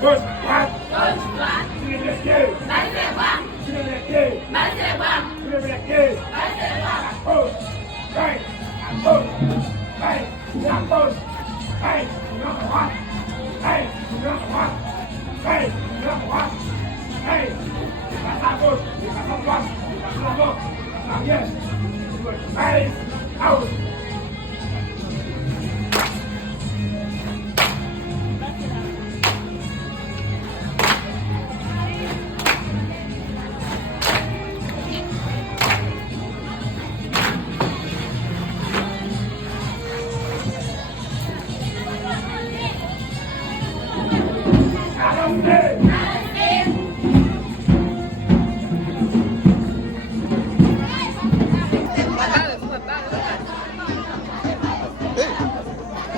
Gauche, droite. Gauche, droite. Sur les pieds. Baissez les bras. Sur les pieds. Baissez les bras. Sur les pieds. Baissez les bras. À gauche. Right. À gauche. Right. À gauche. Right. À droite. Right. À droite. Right. À droite. Right. Passe à gauche. Passe à droite. Passe à la gauche. Passe à l'arrière. Right. Out.